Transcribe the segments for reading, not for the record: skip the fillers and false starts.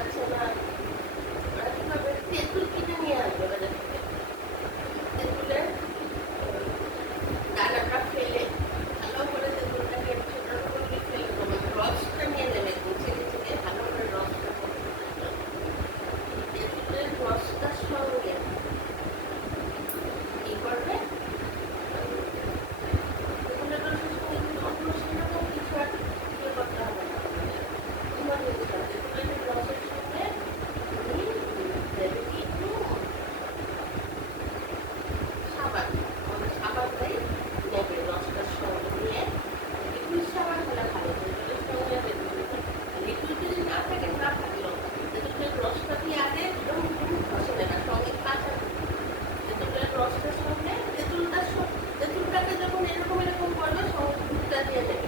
পাচ্ছে না, ওরা কি করবে, তেঁতুল কিনে নিয়ে আসবে বাজার থেকে। তেঁতুলের দানাটা ফেলে ভালো করে তেঁতুলটাকে ছোট ছোট করে ফেলে দেবো, মানে রসটা নিয়ে নেবে, ছেড়ে ছেড়ে ভালো করে রসটা করতে থাকবে। তেঁতুলের রসটার সঙ্গে কি করবে, তেঁতুলের রসের সঙ্গে কিন্তু অন্য সেরকম কিছু আর ইয়ে করতে হবে না, তোমার জিনিসটা তেঁতুলের রসের সঙ্গে তুমি দেবে কি একটু সাবান, আমাদের সাবানটাই নেবে রসটার সঙ্গে নিয়ে, লিকুইড সাবান হলে ভালো, তেঁতুলের সঙ্গে লিকুইড যদি না থাকে না থাকলেও তেঁতুলের রসটা দিয়ে আগে একদম ঘষে নেবে, সঙ্গে কাঁচা তেঁতুলের রসটার সঙ্গে তেঁতুলটাকে যখন এরকম এরকম করবে সঙ্গে দুধটা দিয়ে নেবে,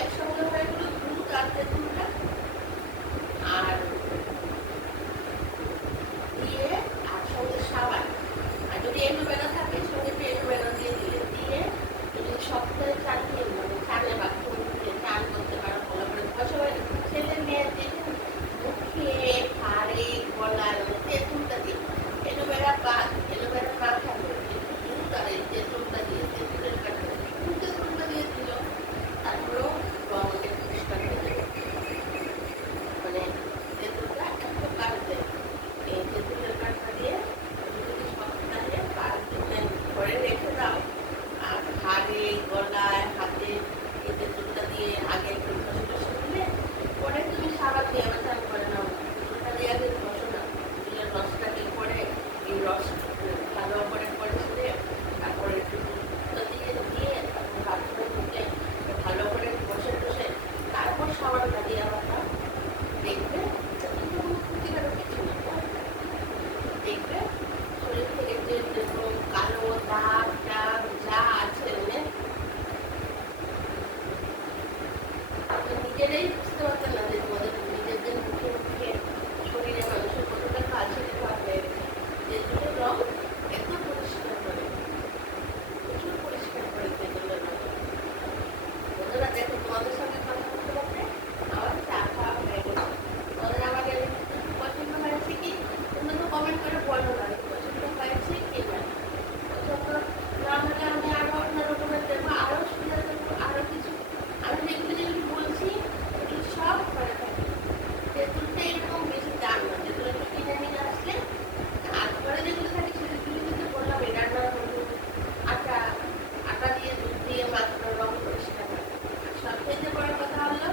একসঙ্গে হয়ে গেল দুধ আর তেঁতুলটা, আর দিয়ে আর সঙ্গে সাবান, আর যদি এলোভেরা থাকে সঙ্গে একটু এলোভেরা দিয়ে দিলে, দিয়ে যদি সপ্তাহে 4 দিন মানে চানে বা দিয়ে চান করতে পারো ভালো করে, সবাই ছেলে মেয়ে দিয়ে মুখে ঘাড়ে গলায় তেঁতুলটা দিই, এলোভেরা বাদ, এলোভেরা না থাকলে দুধ আর এই তেঁতুলটা দিয়ে তেঁতুলের কাঠটা তেঁতুলটা দিয়ে দিল, তারপরেও অনেক পরিষ্কার হয়ে যাবে, মানে তেঁতুলটা এত কাটবে, এই তেঁতুলের কাঠটা দিয়ে যদি সপ্তাহে 5 দিন ঘরে রেখে দাও, আর ঘাড়ে গলায় হাতে এই তেঁতুলটা দিয়ে আগে একটু ঘষে ঘষে দিলে, পরে তুমি সাবান দিয়ে আবার চান করে নাও, তেঁতুলটা দিয়ে আগে ঘষো না, তেঁতুলের রসটাকে পরে এই রস ভালো করে ছেড়ে তারপরে একটু দুধটা দিয়ে দিয়ে তারপর বাথরুমে ঢুকে ভালো করে ঘষে ঘষে তারপর সাবানটা দিয়ে আবার দাও, দেখবে কিন্তু কোনো ক্ষতিকারক কিছু না, দেখবে শরীর থেকে যে যেরকম কালো দাগ টাগ যা আছে মানে নিজেরাই বুঝতে পারতেন না যে তোমাদের নিজেদের মুখে মুখে শরীরে মানুষের কতটা কাছে হয়ে গেছে, তেঁতুলের রং এত পরিষ্কার করে, প্রচুর পরিষ্কার করে তেঁতুলের রং। বন্ধুরা দেখো, তোমাদের সঙ্গে কথা বলতে বলতে আমার চা খাওয়া হয়ে গেছে, তোমাদের আমার পছন্দ হয়েছে কি তোমরা তো কমেন্ট করে বলো না পছন্দ হয়েছে কি না, পছন্দ না হলে আমি আরো অন্য রকমের দেবো, আরো সুবিধা দেবো, আরো কিছু আমি যেগুলো যেগুলো বলছি এগুলো সব করে থাকি। তেঁতুলটা এরকম বেশি দাম না, তেঁতুল একটু কিনে নিয়ে আসলে আর ঘরে যেগুলো থাকে সেগুলো কিন্তু বললাম এই রান্নার মধ্যে আটা আটা দিয়ে দুধ দিয়ে মাত্র রং পরিষ্কার হয়। আর সব থেকে বড় কথা হলো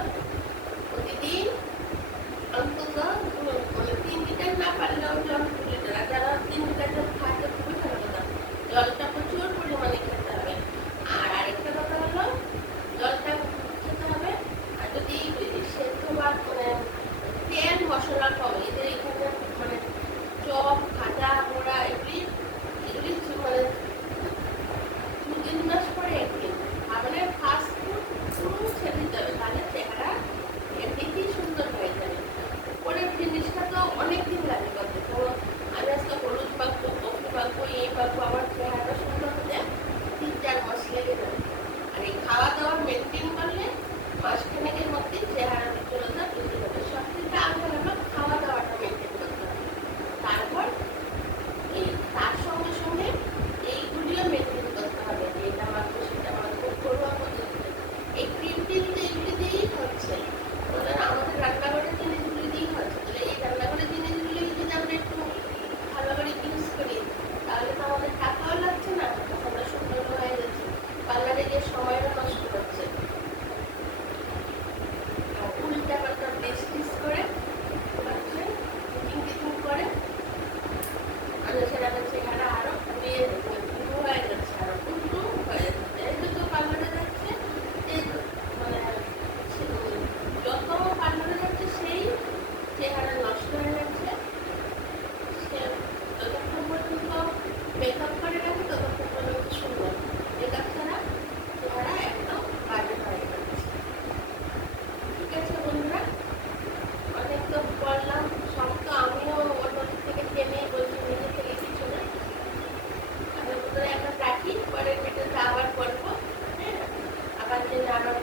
প্রতিদিন অন্তত মানে 3 লিটার না পারলেও জল 2 লিটার, আর যারা 3 লিটার জল খায় তো খুবই ভালো কথা, জলটা প্রচুর পরিমাণে খেতে হবে। আর আরেকটা কথা হলো জলটা খেতে হবে, আর যদি সেদ্ধ ভাত মানে তেল মশলা কম, এদের এখানে মানে চপ ভাজা পোড়া এগুলি মানে 2-3 মাস পরে একদিন মানে ফাস্ট ফুড পুরো ছেড়ে দিতে হবে, তাহলে চেহারা এমনিতেই সুন্দর হয়ে যাবে, পরের জিনিসটা তো অনেকদিন লাগে করতে, তো আমি আজকে হলুদ পাকবো কফি পাকবো এই পাকবো, আমার চেহারাটা সুন্দর হতে 3-4 মাস লেগে যাবে, আর এই খাওয়া দাওয়া মেনটেন করলে মাসখানেকের মধ্যেই চেহারা বিচলতা বুঝতে হবে। সব থেকে আগে হলো খাওয়া দাওয়াটা মেনটেন করতে হবে, তারপর এই তার সঙ্গে সঙ্গে এইগুলিও মেনটেন করতে হবে, যে এটা মাত্র সেটা মাত্র ঘরোয়া পদ্ধতিতে এই ক্রিম টিম এইগুলি দিয়েই হচ্ছে, আমাদের রান্নাঘরের জিনিসগুলি দিয়েই হচ্ছে, তাহলে এই রান্নাঘরের জিনিসগুলি যদি আমরা একটু ভালো করে ইউজ করি তাহলে তো আমাদের টাকাও লাগছে না, আমরা সুন্দর হয়ে যাচ্ছে, পার্লারে গিয়ে সময়ও নষ্ট হচ্ছে, উল্টা পাল্টা বেস্ট করে কুকিং করে মানুষের আমার চেহারা আরো পুরো হয়ে যাচ্ছে, আরো উল্টো হয়ে যাচ্ছে, যেহেতু তো পার্লারে যাচ্ছে মানে যত পার্লারে যাচ্ছে সেই চেহারা নষ্ট হয়ে যাচ্ছে, সে যতক্ষণ পর্যন্ত মেকআপ করে রাখে ততক্ষণ পর্যন্ত সুন্দর, মেকআপ ছাড়া চেহারা একদম বাজে হয়ে যাচ্ছে। ঠিক আছে বন্ধুরা, অনেক তো বললাম, সব তো আমিও অন্য দিক থেকে টেনে বলছি, নিজে থেকে কিছু না, আমি বন্ধুরা একটা রাখি, পরের ভিডিওতে আবার করবো, হ্যাঁ আবার যে আবার